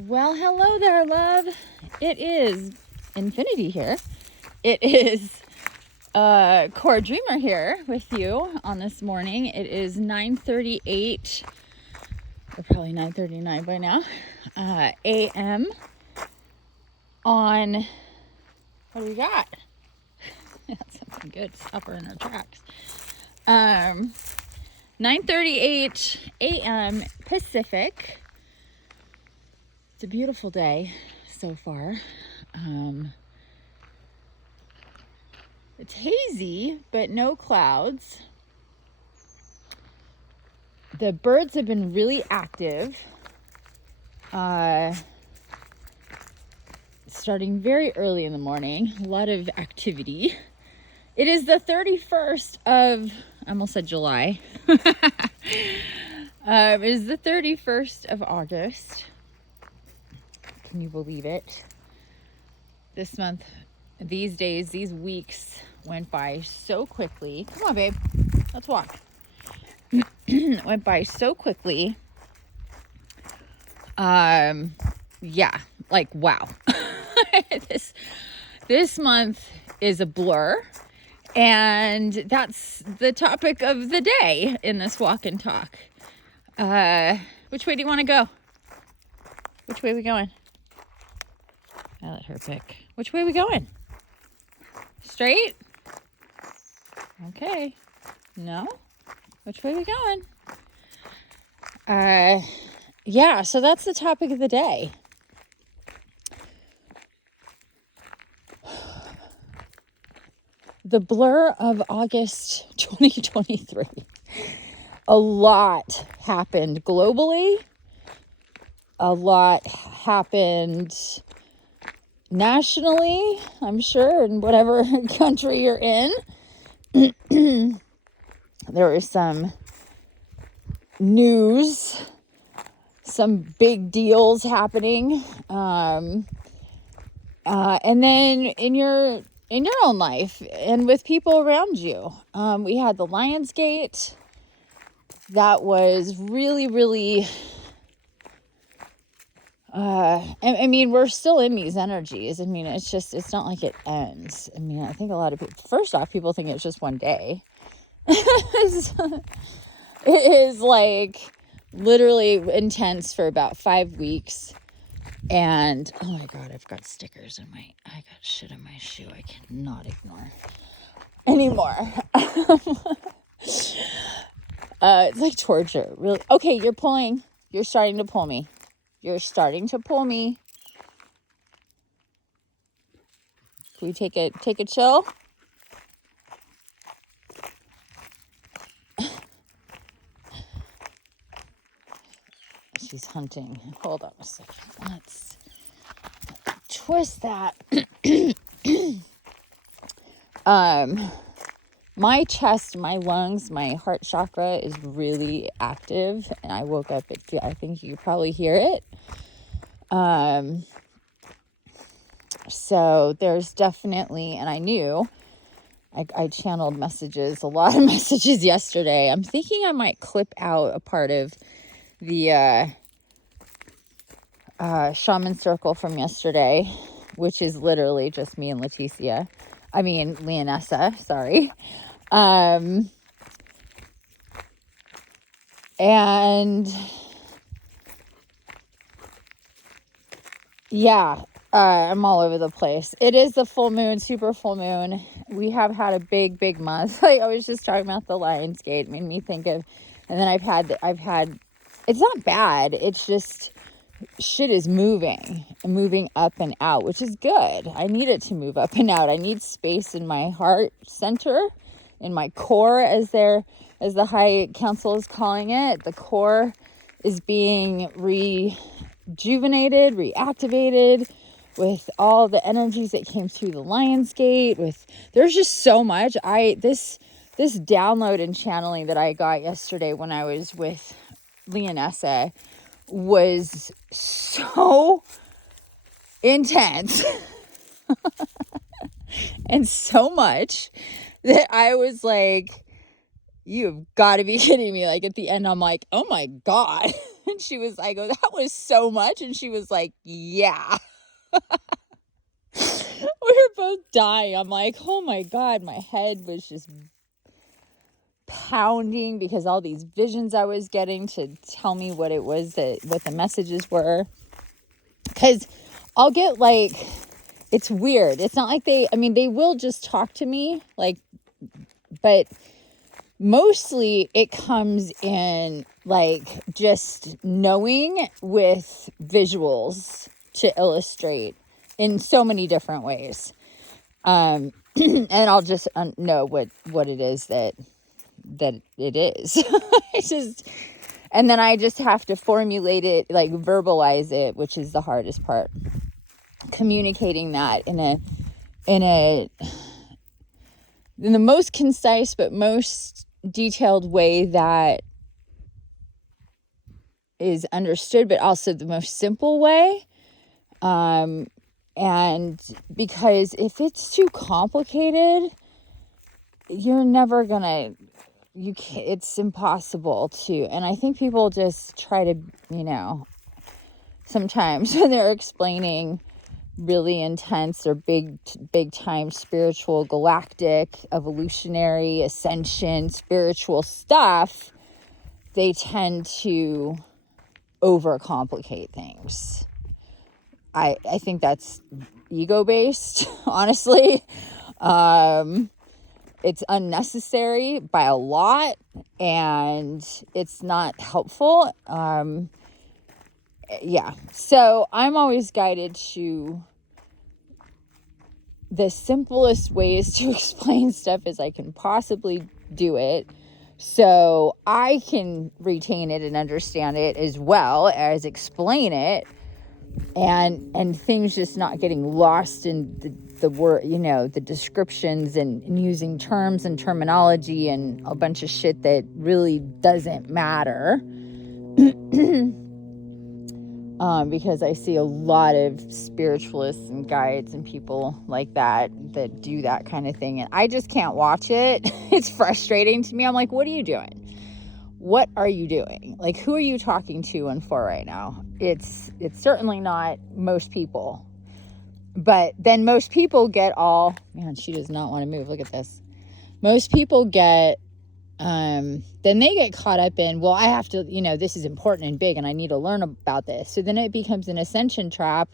Well, hello there, love. It is Infiniti here. It is Core Dreamer here with you on this morning. It is 9:38, or probably 9:39 by now, a.m. on, what do we got? That's something good. Stop her in her tracks. 9:38 a.m. Pacific. It's a beautiful day so far. It's hazy, but no clouds. The birds have been really active. Starting very early in the morning. A lot of activity. It is the 31st of, I almost said July. It is the 31st of August. Can you believe it? This month, these days, these weeks went by so quickly. Come on, babe. Let's walk. Went by so quickly. Yeah, like, wow. This month is a blur. And that's the topic of the day in this walk and talk. Which way do you want to go? Which way are we going? I let her pick. Which way are we going? Straight? Okay. No? Which way are we going? Yeah, so that's the topic of the day. The blur of August 2023. A lot happened globally. A lot happened nationally, I'm sure, in whatever country you're in. There was some news, some big deals happening. And then in your own life and with people around you. We had the Lionsgate. That was really, really, I mean, we're still in these energies. I mean, it's not like it ends. I mean, I think a lot of people, first off, people think it's just one day. It is like literally intense for about 5 weeks. And oh my God, I've got stickers I got shit in my shoe I cannot ignore anymore. It's like torture, really. Okay, you're starting to pull me. You're starting to pull me. Can we take a chill? She's hunting. Hold on a second. Let's twist that. My chest, my lungs, my heart chakra is really active, and I woke up. I think you could probably hear it. So there's definitely, and I knew, I channeled messages, a lot of messages yesterday. I'm thinking I might clip out a part of the shaman circle from yesterday, which is literally just me and Leonessa, sorry. And yeah, I'm all over the place. It is the full moon, super full moon. We have had a big month. Like I was just talking about the Lionsgate, it made me think of, and then I've had, it's not bad. It's just shit is moving up and out, which is good. I need it to move up and out. I need space in my heart center, in my core, as the High Council is calling it. The core is being rejuvenated, reactivated with all the energies that came through the Lionsgate. There's just so much. This download and channeling that I got yesterday when I was with Leonessa was so intense and so much that I was like, you've got to be kidding me. Like at the end, I'm like, oh my God, And she was, I go, that was so much. And she was like, yeah. We were both dying. I'm like, oh my God, my head was just pounding because all these visions I was getting to tell me what it was, what the messages were. Because I'll get like, it's weird. It's not like they will just talk to me, like, but mostly it comes in like just knowing with visuals to illustrate in so many different ways. And I'll just know what it is that it is. It's just, and then I just have to formulate it, like verbalize it, which is the hardest part. Communicating that in the most concise but most detailed way that is understood, but also the most simple way. And because if it's too complicated, you're never gonna, it's impossible to. And I think people just try to, sometimes when they're explaining really intense or big time spiritual, galactic, evolutionary, ascension, spiritual stuff, they tend to overcomplicate things. I think that's ego-based, honestly. It's unnecessary by a lot, and it's not helpful. So I'm always guided to the simplest ways to explain stuff as I can possibly do it, so I can retain it and understand it as well as explain it, and things just not getting lost in the word, the descriptions and using terms and terminology and a bunch of shit that really doesn't matter. Because I see a lot of spiritualists and guides and people like that do that kind of thing, and I just can't watch it. It's frustrating to me. I'm like, what are you doing? What are you doing? Like, who are you talking to and for right now? It's certainly not most people. But then most people get all, man, she does not want to move. Look at this. Most people get, then they get caught up in, well, I have to, this is important and big and I need to learn about this. So then it becomes an ascension trap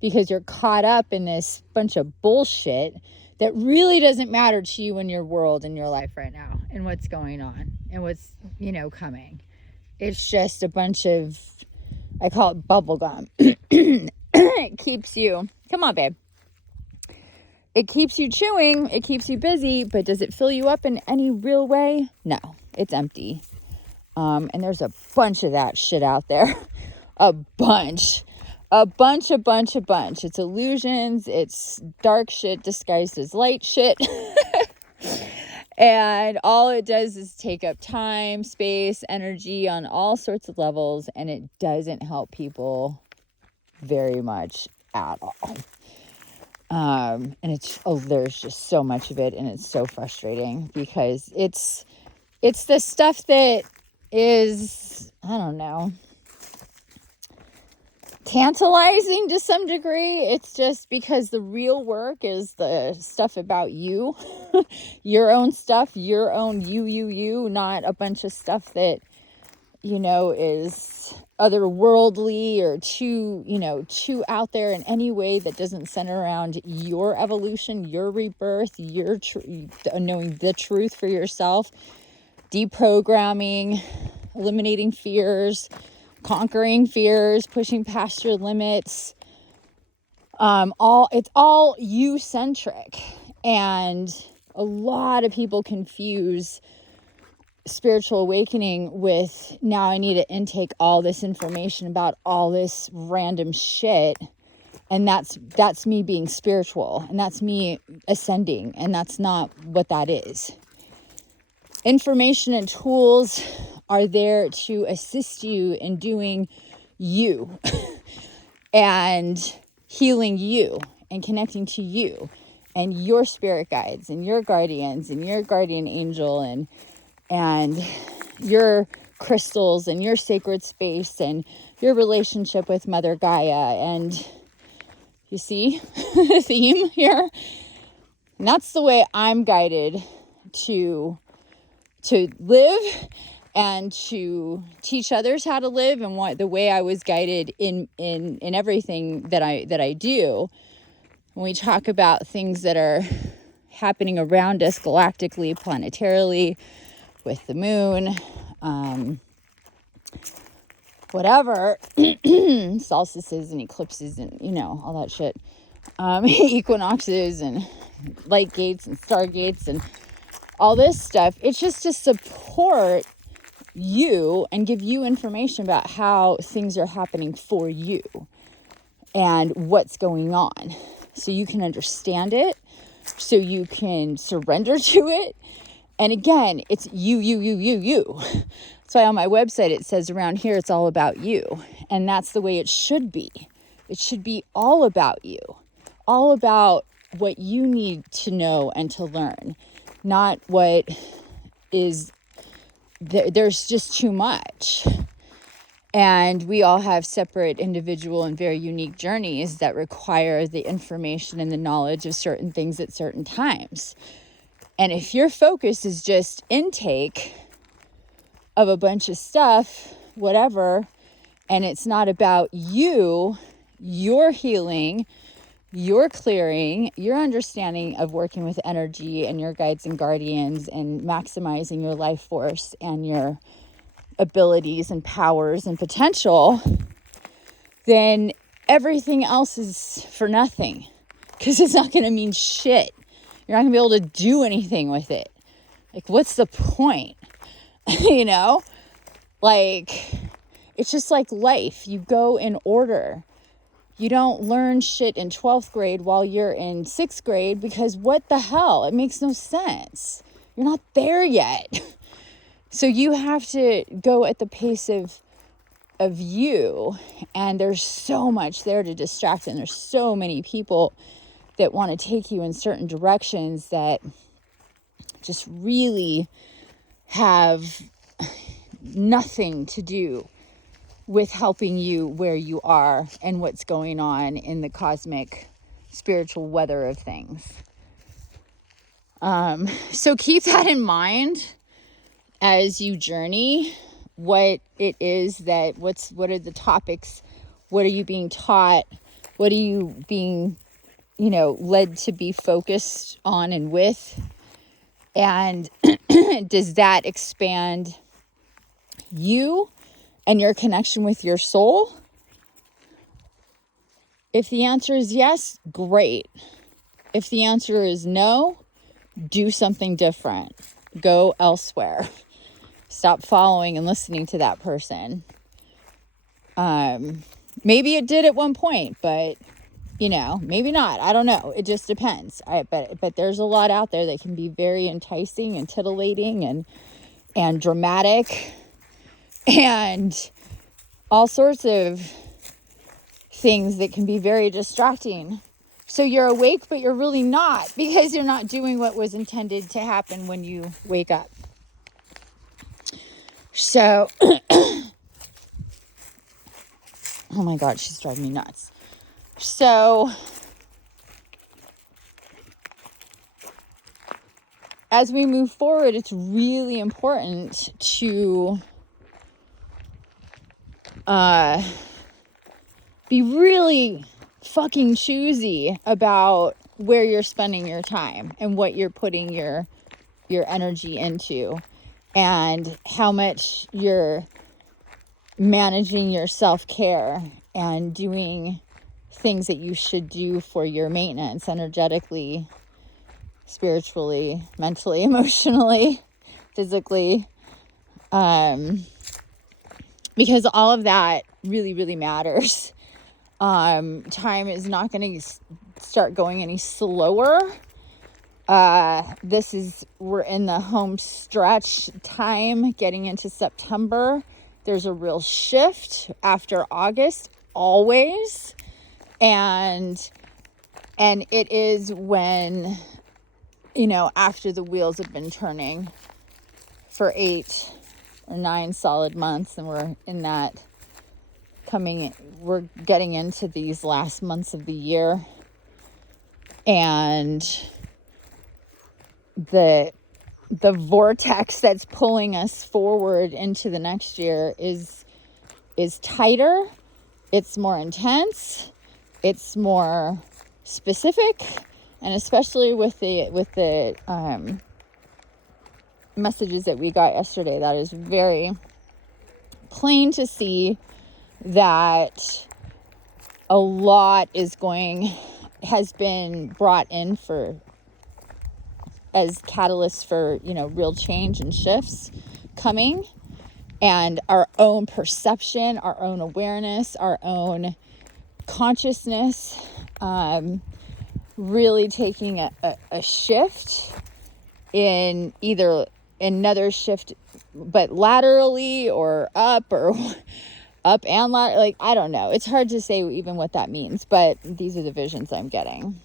because you're caught up in this bunch of bullshit that really doesn't matter to you in your world, in your life right now, and what's going on and what's, coming. It's just a bunch of, I call it bubble gum. It keeps you, come on, babe. It keeps you chewing, it keeps you busy, but does it fill you up in any real way? No, it's empty. And there's a bunch of that shit out there. A bunch. It's illusions. It's dark shit disguised as light shit. And all it does is take up time, space, energy on all sorts of levels. And it doesn't help people very much at all. And there's just so much of it. And it's so frustrating because it's the stuff that is, I don't know, tantalizing to some degree. It's just because the real work is the stuff about you, your own stuff, your own you, not a bunch of stuff that, is otherworldly or too out there in any way that doesn't center around your evolution, your rebirth, your knowing the truth for yourself, deprogramming, eliminating fears, conquering fears, pushing past your limits. It's all you-centric. And a lot of people confuse spiritual awakening with, now I need to intake all this information about all this random shit, and that's me being spiritual, and that's me ascending, and that's not what that is. Information and tools are there to assist you in doing you and healing you and connecting to you and your spirit guides and your guardians and your guardian angel and your crystals and your sacred space and your relationship with Mother Gaia. And you see the theme here? And that's the way I'm guided to live and to teach others how to live, and what the way I was guided in everything that I do. When we talk about things that are happening around us galactically, planetarily, with the moon, whatever, solstices and eclipses and, all that shit, equinoxes and light gates and stargates and all this stuff. It's just to support you and give you information about how things are happening for you and what's going on, so you can understand it, so you can surrender to it. And again, it's you. That's why on my website it says around here it's all about you. And that's the way it should be. It should be all about you. All about what you need to know and to learn. Not what is... There's just too much. And we all have separate, individual, and very unique journeys that require the information and the knowledge of certain things at certain times. And if your focus is just intake of a bunch of stuff, whatever, and it's not about you, your healing, your clearing, your understanding of working with energy and your guides and guardians and maximizing your life force and your abilities and powers and potential, then everything else is for nothing, because it's not going to mean shit. You're not going to be able to do anything with it. Like, what's the point? Like, it's just like life. You go in order. You don't learn shit in 12th grade while you're in 6th grade, because what the hell? It makes no sense. You're not there yet. So you have to go at the pace of you. And there's so much there to distract. And there's so many people that want to take you in certain directions that just really have nothing to do with helping you where you are and what's going on in the cosmic spiritual weather of things. So keep that in mind as you journey, what it is that, what are the topics, what are you being taught, what are you being, led to be focused on and with, and does that expand you and your connection with your soul? If the answer is yes, great. If the answer is no, do something different. Go elsewhere. Stop following and listening to that person. Maybe it did at one point, but maybe not. I don't know. It just depends. But there's a lot out there that can be very enticing and titillating and dramatic and all sorts of things that can be very distracting. So you're awake, but you're really not, because you're not doing what was intended to happen when you wake up. So, oh my God, she's driving me nuts. So, as we move forward, it's really important to be really fucking choosy about where you're spending your time and what you're putting your energy into, and how much you're managing your self-care and doing things that you should do for your maintenance energetically, spiritually, mentally, emotionally, physically, because all of that really, really matters. Time is not going to start going any slower. We're in the home stretch time, getting into September. There's a real shift after August, always. And it is when, after the wheels have been turning for 8 or 9 solid months, and we're getting into these last months of the year, and the vortex that's pulling us forward into the next year is tighter, it's more intense, it's more specific, and especially with the messages that we got yesterday, that is very plain to see that a lot has been brought in as catalysts for, real change and shifts coming, and our own perception, our own awareness, our own consciousness, really taking a shift in either another shift, but laterally or up and lateral. Like, I don't know. It's hard to say even what that means, but these are the visions I'm getting.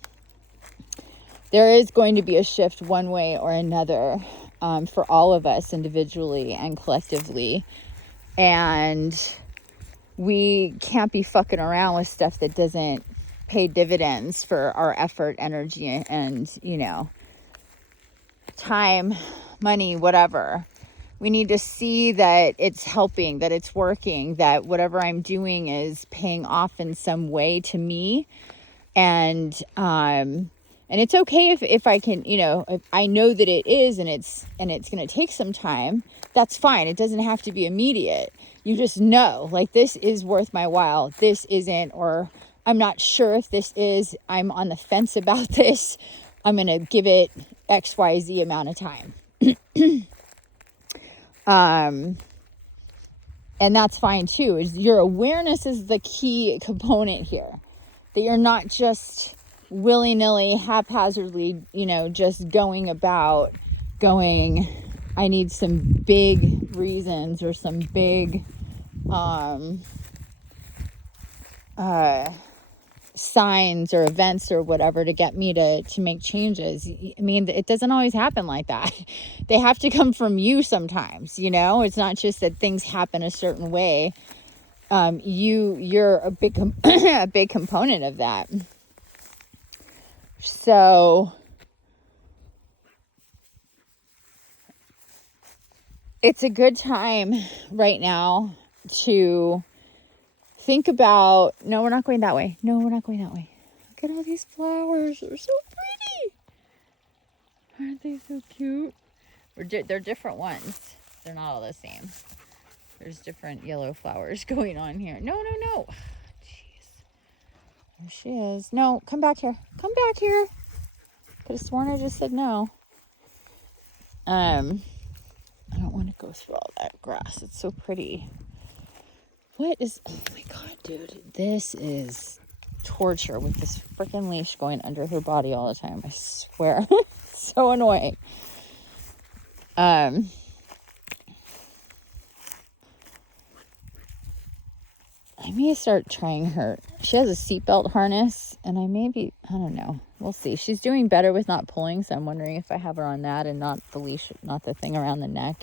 There is going to be a shift one way or another, for all of us individually and collectively. And we can't be fucking around with stuff that doesn't pay dividends for our effort, energy, and, time, money, whatever. We need to see that it's helping, that it's working, that whatever I'm doing is paying off in some way to me. And it's okay if I can, if I know that it is, and it's going to take some time, that's fine. It doesn't have to be immediate. You just know, like, this is worth my while. This isn't, or I'm not sure if this is, I'm on the fence about this. I'm going to give it XYZ amount of time. And that's fine too. Is your awareness is the key component here. That you're not just willy-nilly, haphazardly, just going, I need some big reasons or some big signs or events or whatever to get me to make changes. I mean, it doesn't always happen like that. They have to come from you sometimes, It's not just that things happen a certain way. You're a big a big component of that. So it's a good time right now to think about, no, we're not going that way. No, we're not going that way. Look at all these flowers. They're so pretty. Aren't they so cute? They're different ones. They're not all the same. There's different yellow flowers going on here. No. Jeez. There she is. No, come back here. Come back here. Could have sworn I just said no. I don't want to go through all that grass. It's so pretty. Oh my God, dude. This is torture with this freaking leash going under her body all the time. I swear. So annoying. I may start trying her. She has a seatbelt harness, and I don't know. We'll see. She's doing better with not pulling, so I'm wondering if I have her on that and not the leash, not the thing around the neck,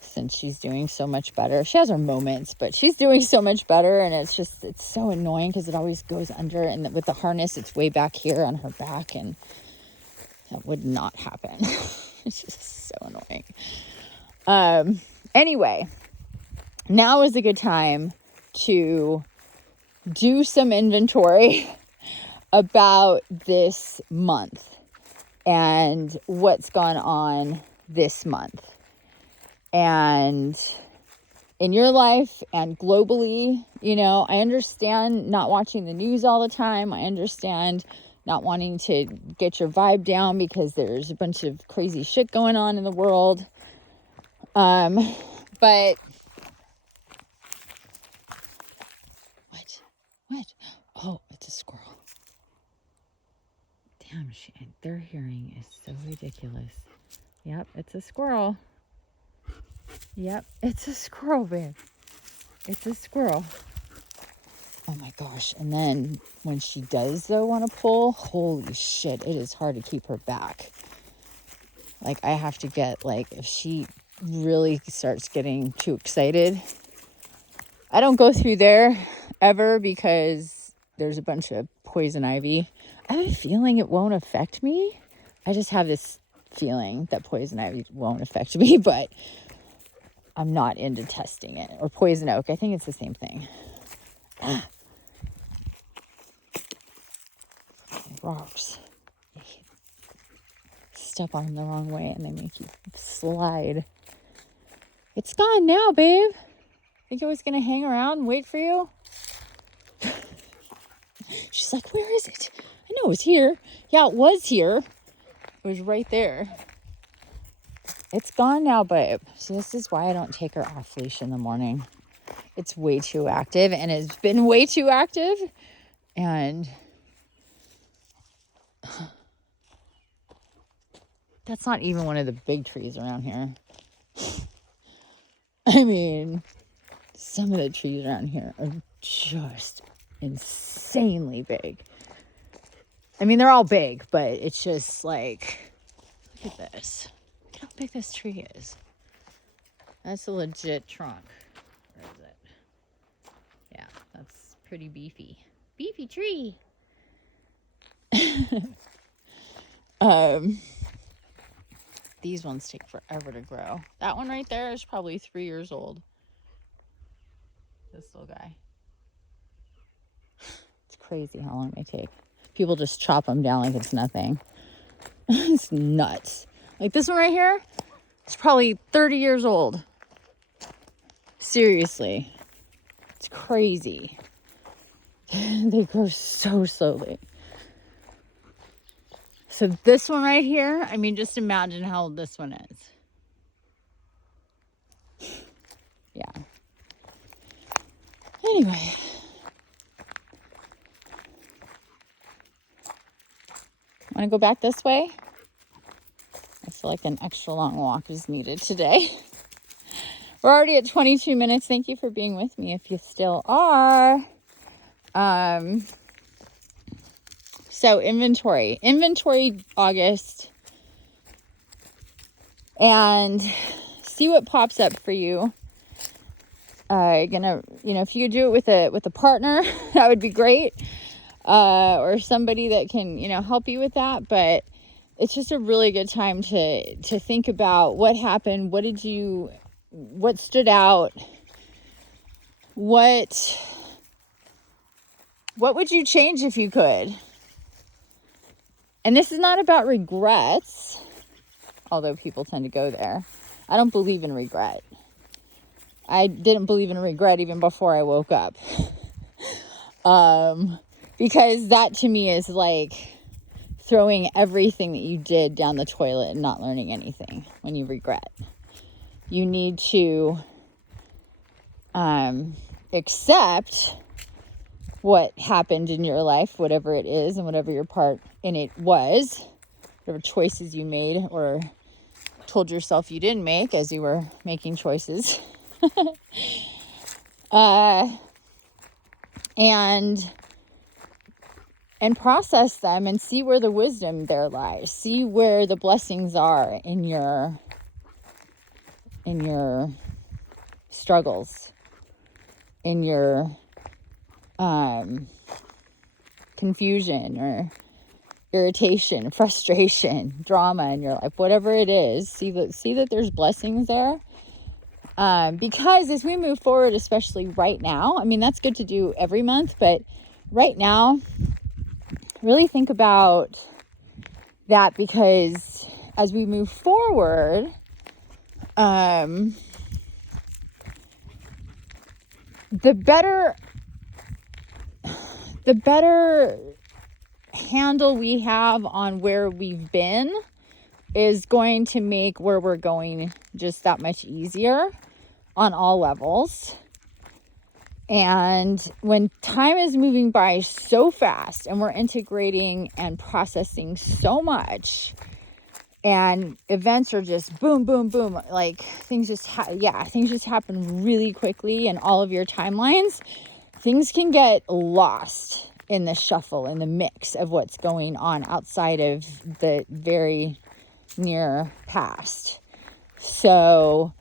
since she's doing so much better. She has her moments, but she's doing so much better, and it's so annoying because it always goes under, and with the harness, it's way back here on her back, and that would not happen. It's just so annoying. Anyway, now is a good time to do some inventory about this month and what's gone on this month and in your life and globally. I understand not watching the news all the time. I understand not wanting to get your vibe down because there's a bunch of crazy shit going on in the world. But what? Oh, it's a squirrel. Damn, their hearing is so ridiculous. Yep, it's a squirrel. Yep, it's a squirrel, babe. It's a squirrel. Oh my gosh. And then when she does, though, want to pull, holy shit, it is hard to keep her back. Like, I have to get, if she really starts getting too excited. I don't go through there ever because there's a bunch of poison ivy. I have a feeling it won't affect me. I just have this feeling that poison ivy won't affect me, but I'm not into testing it. Or poison oak. I think it's the same thing. Rocks. Step on them the wrong way and they make you slide. It's gone now, babe. Think it was going to hang around and wait for you? She's like, where is it? I know it was here. Yeah, it was here. It was right there. It's gone now, babe. So this is why I don't take her off leash in the morning. It's way too active, and it's been way too active. And that's not even one of the big trees around here. I mean, some of the trees around here are just insanely big. I mean, they're all big, but it's just like, look at this. Look how big this tree is. That's a legit trunk. Where is it? Yeah, that's pretty beefy. Beefy tree. These ones take forever to grow. That one right there is probably 3 years old. This little guy. It's crazy how long they take. People just chop them down like it's nothing. It's nuts. Like this one right here, it's probably 30 years old. Seriously. It's crazy. They grow so slowly. So this one right here, I mean, just imagine how old this one is. Yeah. Anyway. Want to go back this way? I feel like an extra long walk is needed today. We're already at 22 minutes. Thank you for being with me if you still are. So inventory August, and see what pops up for you. If you could do it with a partner, that would be great. Or somebody that can, help you with that. But it's just a really good time to think about what happened. What stood out? What would you change if you could? And this is not about regrets, although people tend to go there. I don't believe in regret. I didn't believe in regret even before I woke up. Because that to me is like throwing everything that you did down the toilet and not learning anything when you regret. You need to accept what happened in your life, whatever it is, and whatever your part in it was, whatever choices you made or told yourself you didn't make as you were making choices. And process them and see where the wisdom there lies. See where the blessings are in your struggles, in your confusion or irritation, frustration, drama in your life, whatever it is. See that there's blessings there. Because as we move forward, especially right now, I mean, that's good to do every month, but right now, really think about that, because as we move forward, the better handle we have on where we've been is going to make where we're going just that much easier on all levels. And when time is moving by so fast and we're integrating and processing so much, and events are just boom, boom, boom, like things just happen really quickly in all of your timelines, things can get lost in the shuffle, in the mix of what's going on outside of the very near past. So,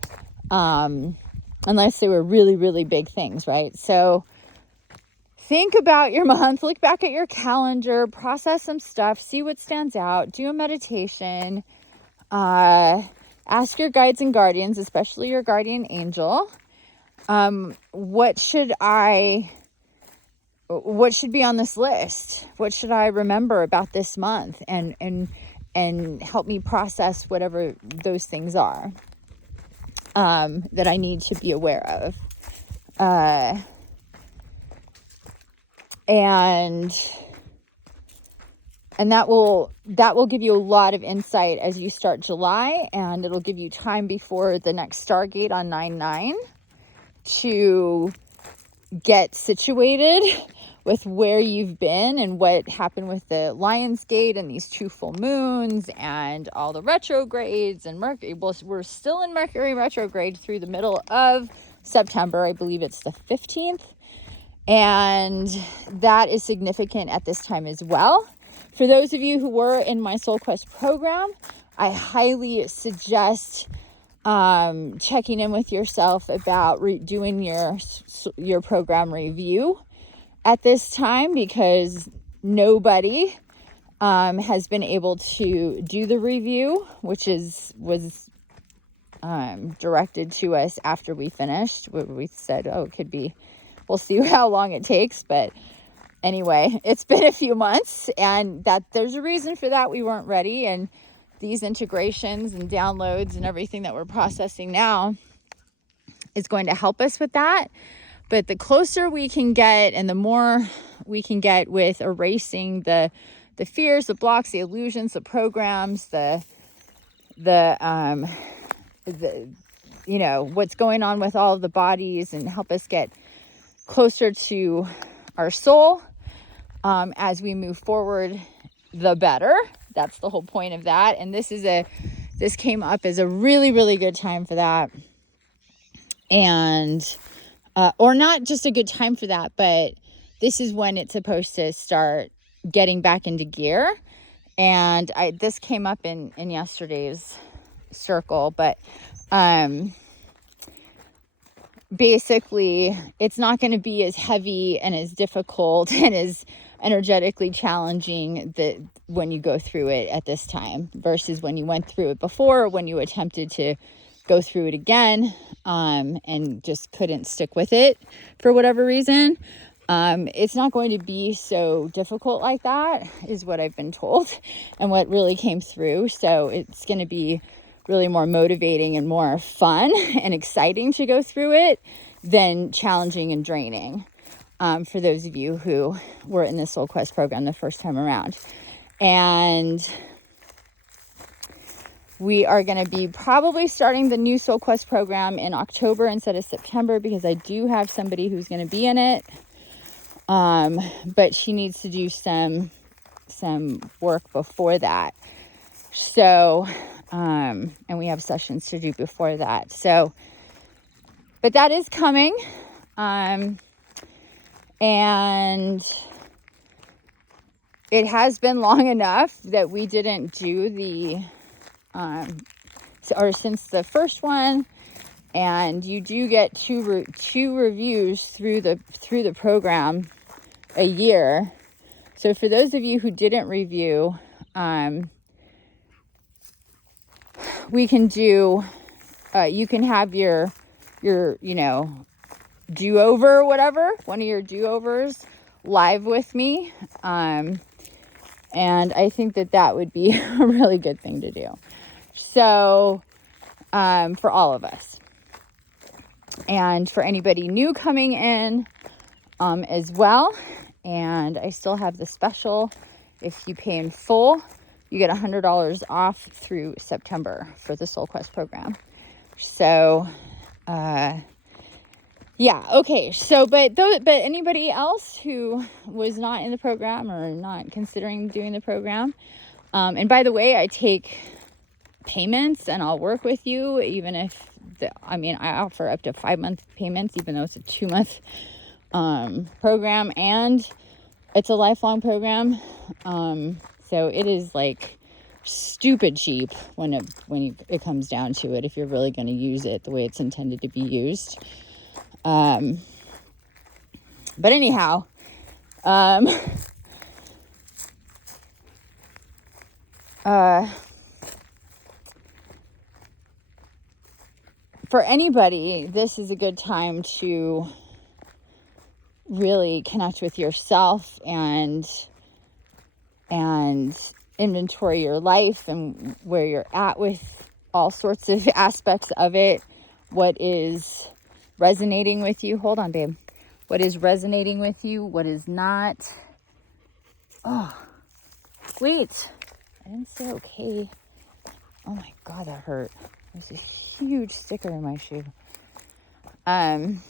unless they were really, really big things, right? So think about your month, look back at your calendar, process some stuff, see what stands out, do a meditation, ask your guides and guardians, especially your guardian angel, what should be on this list? What should I remember about this month? And help me process whatever those things are, that I need to be aware of. And that will give you a lot of insight as you start July, and it'll give you time before the next Stargate on 9/9 to get situated with where you've been and what happened with the Lionsgate and these 2 full moons and all the retrogrades and Mercury. Well, we're still in Mercury retrograde through the middle of September. I believe it's the 15th. And that is significant at this time as well. For those of you who were in my Soul Quest program, I highly suggest checking in with yourself about doing your program review at this time, because nobody has been able to do the review, which was directed to us after we finished. We said, it could be, we'll see how long it takes, but anyway, it's been a few months, and that there's a reason for that. We weren't ready, and these integrations and downloads and everything that we're processing now is going to help us with that. But the closer we can get and the more we can get with erasing the fears, the blocks, the illusions, the programs, the what's going on with all of the bodies, and help us get closer to our soul as we move forward, the better. That's the whole point of that. And this came up as a really, really good time for that. And or not just a good time for that, but this is when it's supposed to start getting back into gear. And this came up in yesterday's circle, but basically it's not going to be as heavy and as difficult and as energetically challenging when you go through it at this time versus when you went through it before, or when you attempted to go through it again and just couldn't stick with it for whatever reason. It's not going to be so difficult like that, is what I've been told and what really came through. So it's going to be really more motivating and more fun and exciting to go through it than challenging and draining, for those of you who were in the Soul Quest program the first time around. And we are going to be probably starting the new Soul Quest program in October instead of September, because I do have somebody who's going to be in it. But she needs to do some work before that. So, and we have sessions to do before that. So, but that is coming. And it has been long enough that we didn't do or since the first one, and you do get two reviews through the program a year. So for those of you who didn't review, we can do, you can have your do-over or whatever, one of your do-overs live with me. And I think that would be a really good thing to do. So, for all of us. And for anybody new coming in, as well. And I still have the special. If you pay in full, you get $100 off through September for the Soul Quest program. So, yeah, okay. So, but anybody else who was not in the program or not considering doing the program, and by the way, I take payments and I'll work with you, even if I offer up to 5-month payments, even though it's a 2-month program, and it's a lifelong program. So it is like stupid cheap when it comes down to it, if you're really going to use it the way it's intended to be used. But anyhow, for anybody, this is a good time to really connect with yourself and inventory your life and where you're at with all sorts of aspects of it. What is resonating with you? Hold on, babe. What is resonating with you? What is not? Oh, wait. I didn't say okay. Oh my God, that hurt. There's a huge sticker in my shoe. And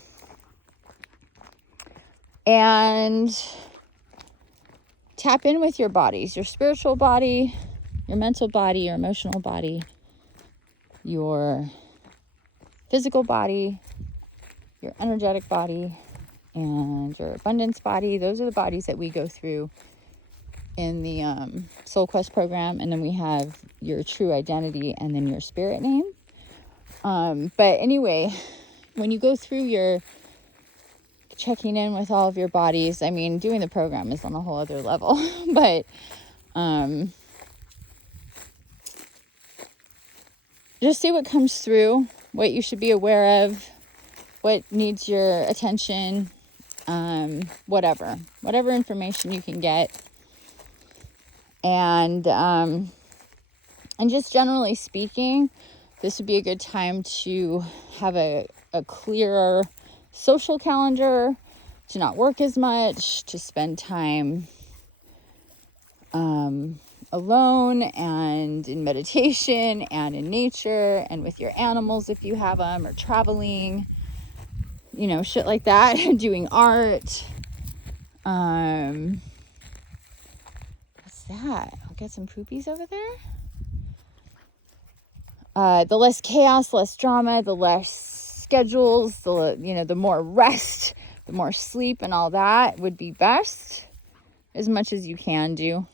tap in with your bodies, your spiritual body, your mental body, your emotional body, your physical body, your energetic body, and your abundance body. Those are the bodies that we go through in the Soul Quest program. And then we have your true identity and then your spirit name. But anyway, when you go through your checking in with all of your bodies, I mean, doing the program is on a whole other level, but just see what comes through, what you should be aware of, what needs your attention, whatever information you can get. And just generally speaking, this would be a good time to have a clearer social calendar, to not work as much, to spend time alone and in meditation and in nature and with your animals if you have them, or traveling, shit like that, doing art. What's that? I'll get some poopies over there. The less chaos, less drama, the less schedules, the more rest, the more sleep and all that would be best, as much as you can do.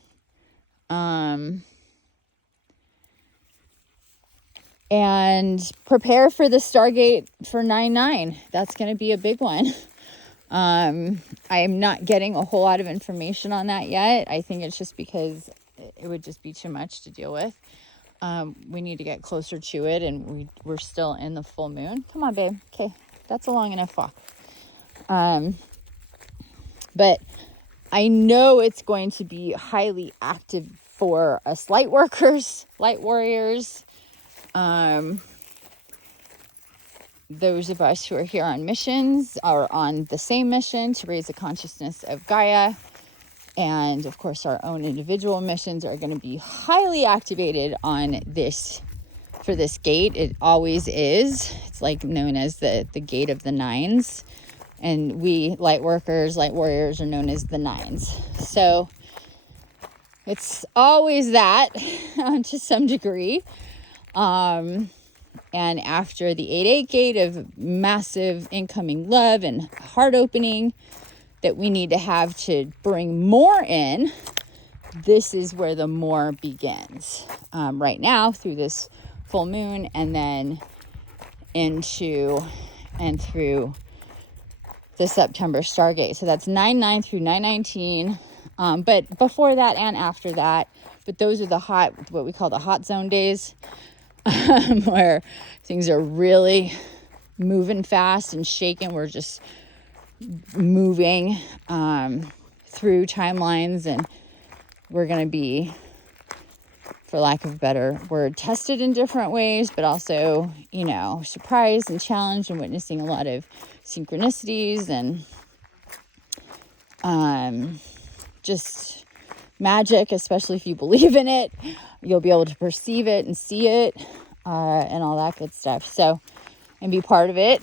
And prepare for the Stargate for 9/9. That's going to be a big one. I am not getting a whole lot of information on that yet. I think it's just because it would just be too much to deal with. We need to get closer to it, and we're still in the full moon. Come on, babe. Okay, that's a long enough walk. But I know it's going to be highly active for us light workers, light warriors, those of us who are here on missions are on the same mission to raise the consciousness of Gaia. And of course, our own individual missions are going to be highly activated on this, for this gate. It always is. It's like known as the gate of the nines. And we light workers, light warriors are known as the nines. So it's always that to some degree. And after the 8/8 gate of massive incoming love and heart opening that we need to have to bring more in, this is where the more begins. Right now through this full moon, and then into and through the September Stargate. So that's 9/9 through 9/19. But before that and after that, but those are the what we call the hot zone days, where things are really moving fast and shaking. We're just moving through timelines, and we're going to be, for lack of a better word, tested in different ways, but also, surprised and challenged and witnessing a lot of synchronicities and just magic, especially if you believe in it. You'll be able to perceive it and see it and all that good stuff. So, and be part of it,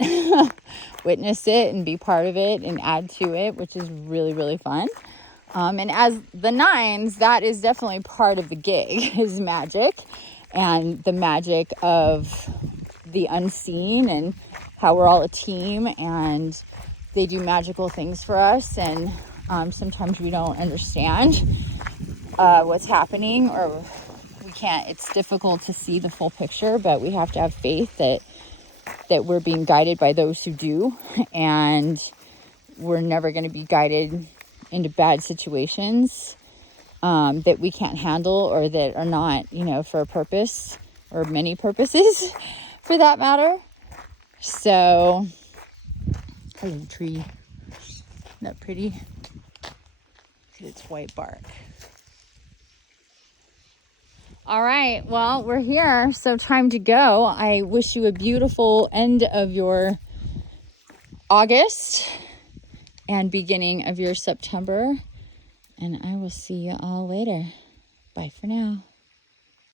witness it and be part of it and add to it, which is really, really fun. And as the nines, that is definitely part of the gig, is magic, and the magic of the unseen, and how we're all a team and they do magical things for us. And sometimes we don't understand what's happening, or it's difficult to see the full picture, but we have to have faith that we're being guided by those who do, and we're never going to be guided into bad situations that we can't handle or that are not, for a purpose or many purposes for that matter. So, hello tree. Isn't that pretty? Look at its white bark. All right, well, we're here, so time to go. I wish you a beautiful end of your August and beginning of your September, and I will see you all later. Bye for now.